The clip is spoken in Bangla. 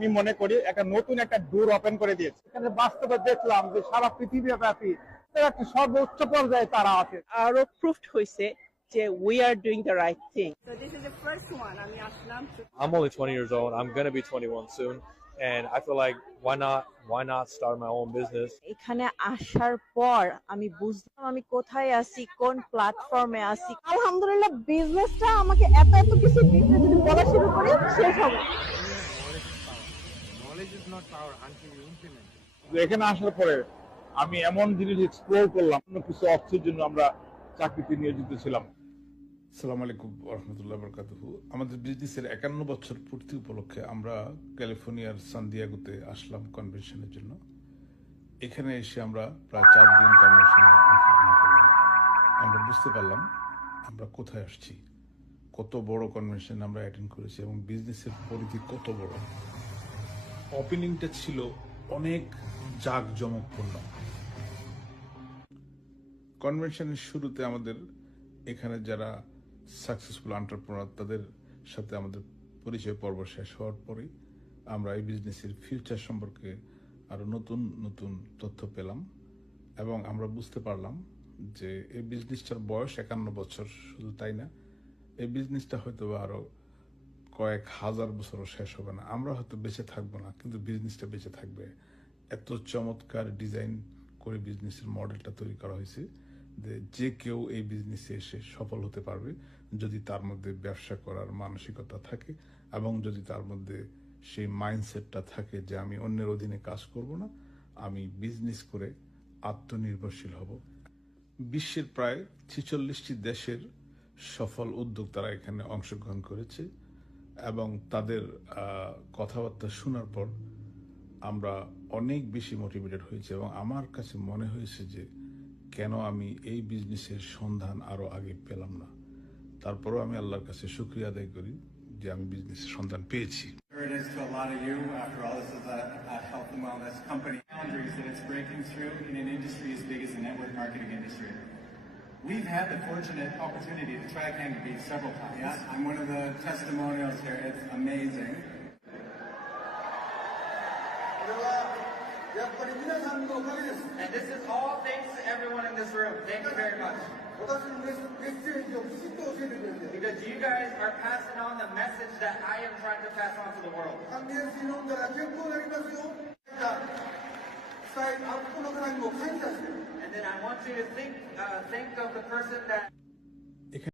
আমি মনে করি একটা নতুন একটা ডোর ওপেন করে দিয়েছে। এখানে বাস্তবে দেখলাম যে সারা পৃথিবীব্যাপী একটা সর্বোচ্চ পর্যায়ে তারা আছে। আরো প্রুফড হয়েছে যে we are doing the right thing. So this is the first one. আমি আসলাম I'm only 20 years old. I'm going to be 21 soon. And I feel like why not start my own business? এখানে আসার পর আমি বুঝলাম আমি কোথায় আছি, কোন প্ল্যাটফর্মে আছি। আলহামদুলিল্লাহ বিজনেসটা আমাকে এত এত কিছু দিতে, যদি বলা শুরু করি শেষ হবে। এখানে আসার পরে আমি এমন জিনিস এক্সপ্লোর করলাম, কিছু অর্থের জন্য আমরা চাকরিতে নিয়োজিত ছিলাম। আসসালামু আলাইকুম রহমতুল্লাহ বরকাতুহু। আমাদের বিজনেসের 51 বছর পূর্তি উপলক্ষে আমরা ক্যালিফোর্নিয়ার সান দিয়েগোতে আসলাম কনভেনশনের জন্য। এখানে এসে আমরা প্রায় 4 দিন কনভেনশনে অংশগ্রহণ করলাম। আমরা বুঝতে পারলাম আমরা কোথায় আসছি, কত বড় কনভেনশন আমরা অ্যাটেন্ড করেছি এবং বিজনেসের পরিধি কত বড়। ওপেনিংটা ছিল অনেক জাঁকজমকপূর্ণ। কনভেনশনের শুরুতে আমাদের এখানে যারা সাকসেসফুল এন্টারপ্রেনার তাদের সাথে আমাদের পরিচয় পর্ব শেষ হওয়ার পরে আমরা এই বিজনেসের ফিউচার সম্পর্কে আরো নতুন নতুন তথ্য পেলাম এবং আমরা বুঝতে পারলাম যে এই বিজনেসটার বয়স 51 বছর। শুধু তাই না, এই বিজনেসটা হয়তো আরো কয়েক হাজার বছরও শেষ হবে না। আমরা হয়তো বেঁচে থাকবো না, কিন্তু বিজনেসটা বেঁচে থাকবে। এত চমৎকার ডিজাইন করে বিজনেসের মডেলটা তৈরি করা হয়েছে যে কেউ এই বিজনেসে এসে সফল হতে পারবে যদি তার মধ্যে ব্যবসা করার মানসিকতা থাকে এবং যদি তার মধ্যে সেই মাইন্ডসেটটা থাকে যে আমি অন্যের অধীনে কাজ করব না, আমি বিজনেস করে আত্মনির্ভরশীল হব। বিশ্বের প্রায় 46টি দেশের সফল উদ্যোক্তারা এখানে অংশগ্রহণ করেছে এবং তাদের কথাবার্তা শোনার পর আমরা অনেক বেশি মোটিভেটেড হয়েছে এবং আমার কাছে মনে হয়েছে যে কেন আমি এই বিজনেসের সন্ধান আরো আগে পেলাম না। তারপরও আমি আল্লাহর কাছে শুকরিয়া আদায় করি যে আমি বিজনেসের সন্ধান পেয়েছি। It is to a lot of you. After all, this is a health and wellness company. Boundaries that it's breaking through in an industry as big as the network marketing industry. We've had the fortunate opportunity to try Candy Beat several times. Yeah, I'm one of the testimonials here. It's amazing. And this is all thanks to everyone in this room. Thank you very much. Because you guys are passing on the message that I am trying to pass on to the world. And then I want you to think of the person that